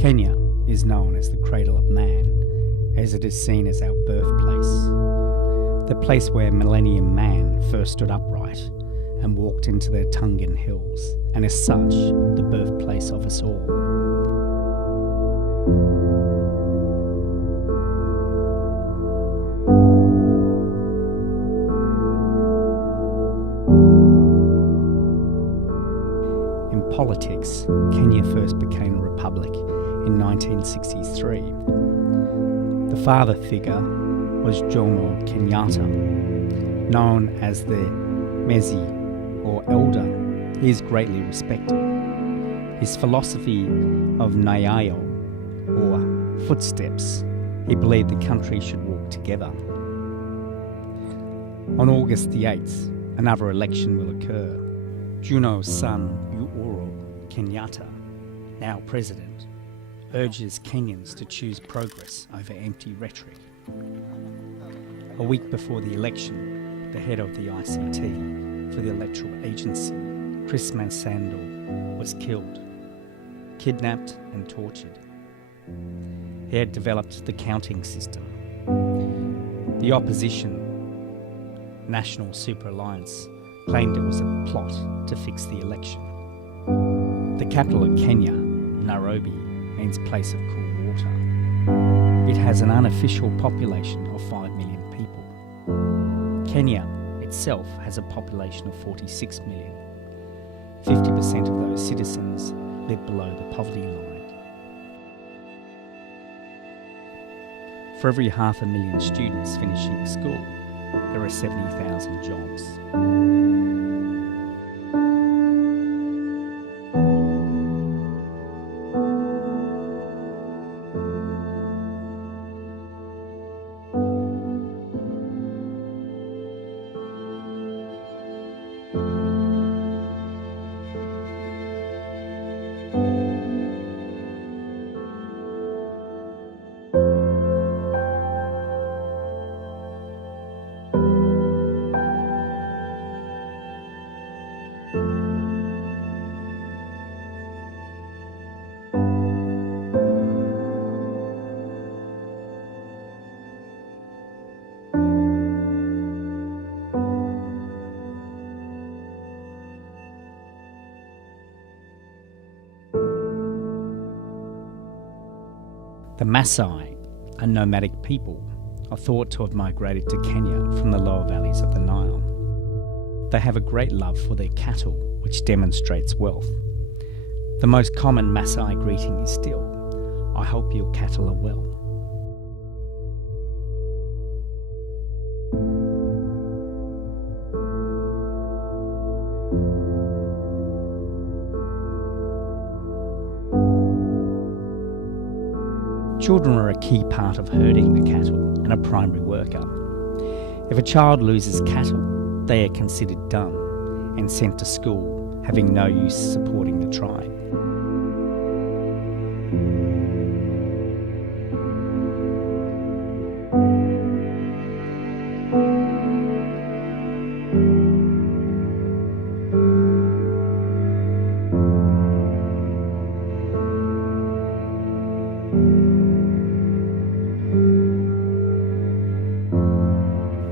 Kenya is known as the cradle of man, as it is seen as our birthplace, the place where Millennium Man first stood upright and walked into the Tungan Hills, and as such, the birthplace of us all. In politics, Kenya first became a republic in 1963. The father figure was Jomo Kenyatta, known as the Mzee or Elder. He is greatly respected. His philosophy of Nyayo, or footsteps, he believed the country should walk together. On August the 8th, another election will occur. Juno's son, Uhuru Kenyatta, now president, urges Kenyans to choose progress over empty rhetoric. A week before the election, the head of the ICT for the electoral agency, Chris Mansando, was killed, kidnapped and tortured. He had developed the counting system. The opposition, National Super Alliance, claimed it was a plot to fix the election. The capital of Kenya, Nairobi, means place of cool water. It has an unofficial population of 5 million people. Kenya itself has a population of 46 million. 50% of those citizens live below the poverty line. For every 500,000 students finishing school, there are 70,000 jobs. The Maasai, a nomadic people, are thought to have migrated to Kenya from the lower valleys of the Nile. They have a great love for their cattle, which demonstrates wealth. The most common Maasai greeting is still, "I hope your cattle are well." Children are a key part of herding the cattle and a primary worker. If a child loses cattle, they are considered dumb and sent to school, having no use supporting the tribe.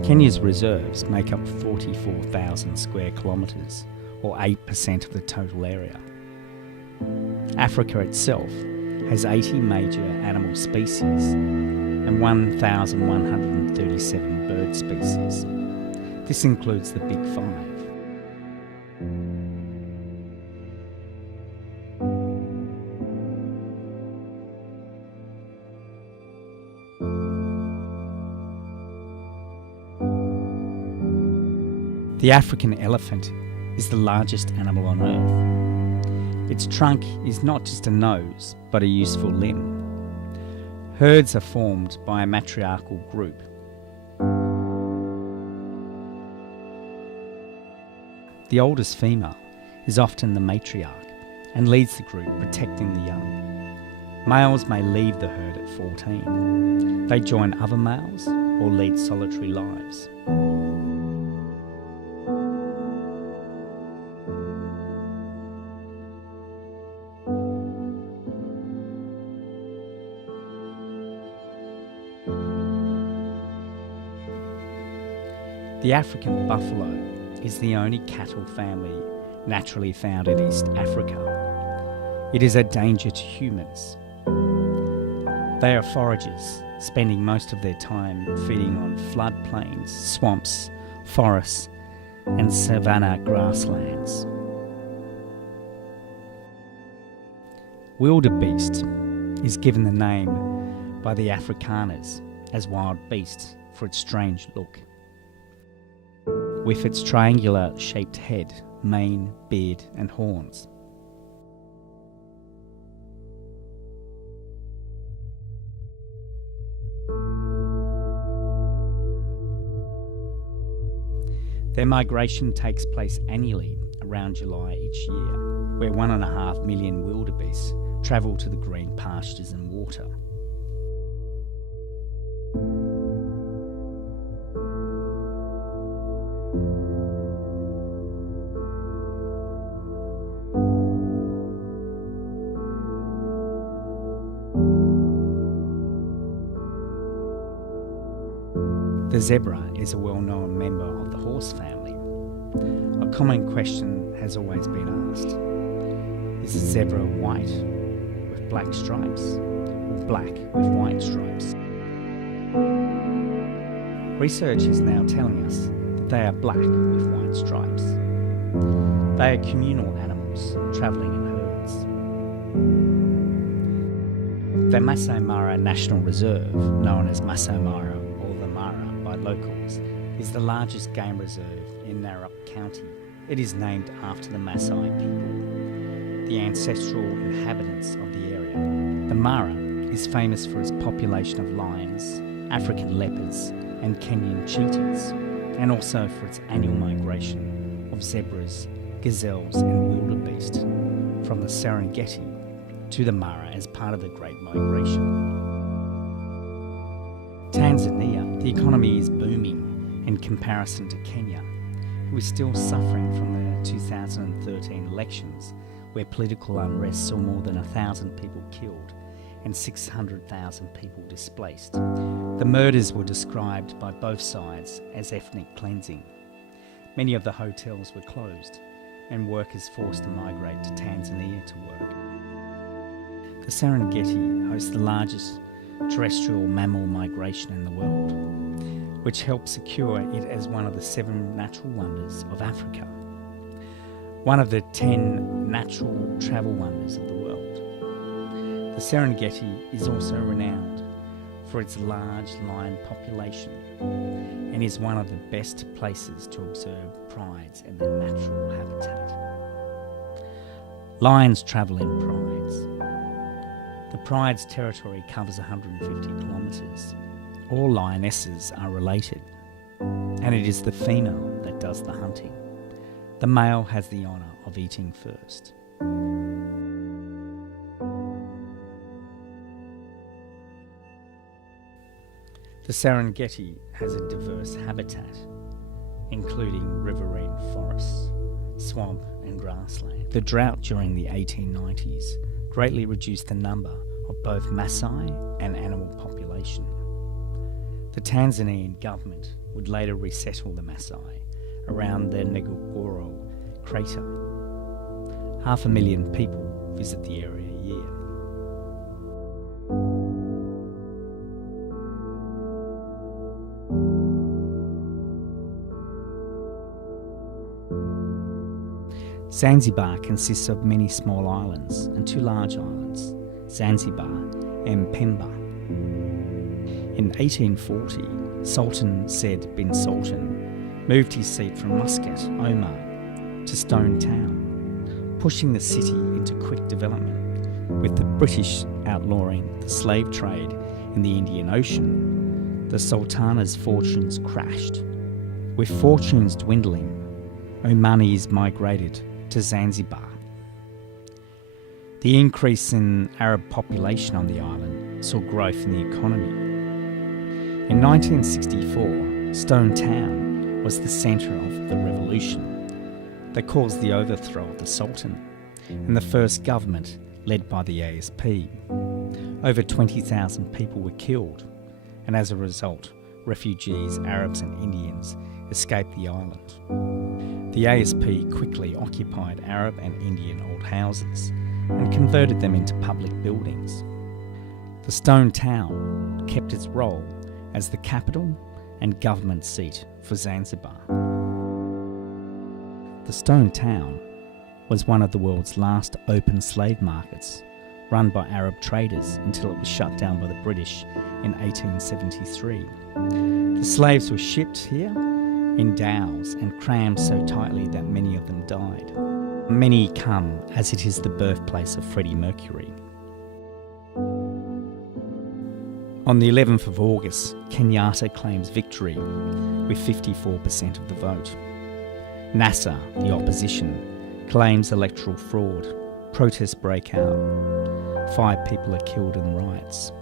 Kenya's reserves make up 44,000 square kilometres, or 8% of the total area. Africa itself has 80 major animal species and 1,137 bird species. This includes the Big Five. The African elephant is the largest animal on Earth. Its trunk is not just a nose, but a useful limb. Herds are formed by a matriarchal group. The oldest female is often the matriarch and leads the group, protecting the young. Males may leave the herd at 14. They join other males or lead solitary lives. The African buffalo is the only cattle family naturally found in East Africa. It is a danger to humans. They are foragers, spending most of their time feeding on floodplains, swamps, forests, and savanna grasslands. Wildebeest is given the name by the Afrikaners as wild beast for its strange look. With its triangular shaped head, mane, beard and horns. Their migration takes place annually around July each year, where 1.5 million wildebeest travel to the green pastures and water. The zebra is a well-known member of the horse family. A common question has always been asked: is the zebra white with black stripes or black with white stripes? Research is now telling us that they are black with white stripes. They are communal animals travelling in herds. The Masai Mara National Reserve, known as Masai Mara by locals, is the largest game reserve in Narok County. It is named after the Maasai people, the ancestral inhabitants of the area. The Mara is famous for its population of lions, African leopards and Kenyan cheetahs, and also for its annual migration of zebras, gazelles and wildebeest from the Serengeti to the Mara as part of the Great Migration. Tanzania, the economy is booming in comparison to Kenya, who is still suffering from the 2013 elections, where political unrest saw more than 1,000 people killed and 600,000 people displaced. The murders were described by both sides as ethnic cleansing. Many of the hotels were closed and workers forced to migrate to Tanzania to work. The Serengeti hosts the largest terrestrial mammal migration in the world, which helps secure it as one of the 7 natural wonders of Africa, one of the 10 natural travel wonders of the world. The Serengeti is also renowned for its large lion population and is one of the best places to observe prides in their natural habitat. Lions travel in prides. The pride's territory covers 150 kilometres. All lionesses are related, and it is the female that does the hunting. The male has the honour of eating first. The Serengeti has a diverse habitat, including riverine forests, swamp and grassland. The drought during the 1890s greatly reduced the number of both Maasai and animal population. The Tanzanian government would later resettle the Maasai around the Ngorongoro crater. 500,000 people visit the area a year. Zanzibar consists of many small islands and 2 large islands, Zanzibar and Pemba. In 1840, Sultan Said bin Sultan moved his seat from Muscat, Omar, to Stone Town, pushing the city into quick development. With the British outlawing the slave trade in the Indian Ocean, the Sultana's fortunes crashed. With fortunes dwindling, Omanis migrated to Zanzibar. The increase in Arab population on the island saw growth in the economy. In 1964, Stone Town was the centre of the revolution that caused the overthrow of the Sultan and the first government led by the ASP. Over 20,000 people were killed, and as a result, refugees, Arabs and Indians escaped the island. The ASP quickly occupied Arab and Indian old houses and converted them into public buildings. The stone town kept its role as the capital and government seat for Zanzibar. The stone town was one of the world's last open slave markets, run by Arab traders until it was shut down by the British in 1873. The slaves were shipped here in dhows and crammed so tightly that many of them died. Many come as it is the birthplace of Freddie Mercury. On the 11th of August, Kenyatta claims victory with 54% of the vote. NASA, the opposition, claims electoral fraud. Protests break out. 5 people are killed in riots.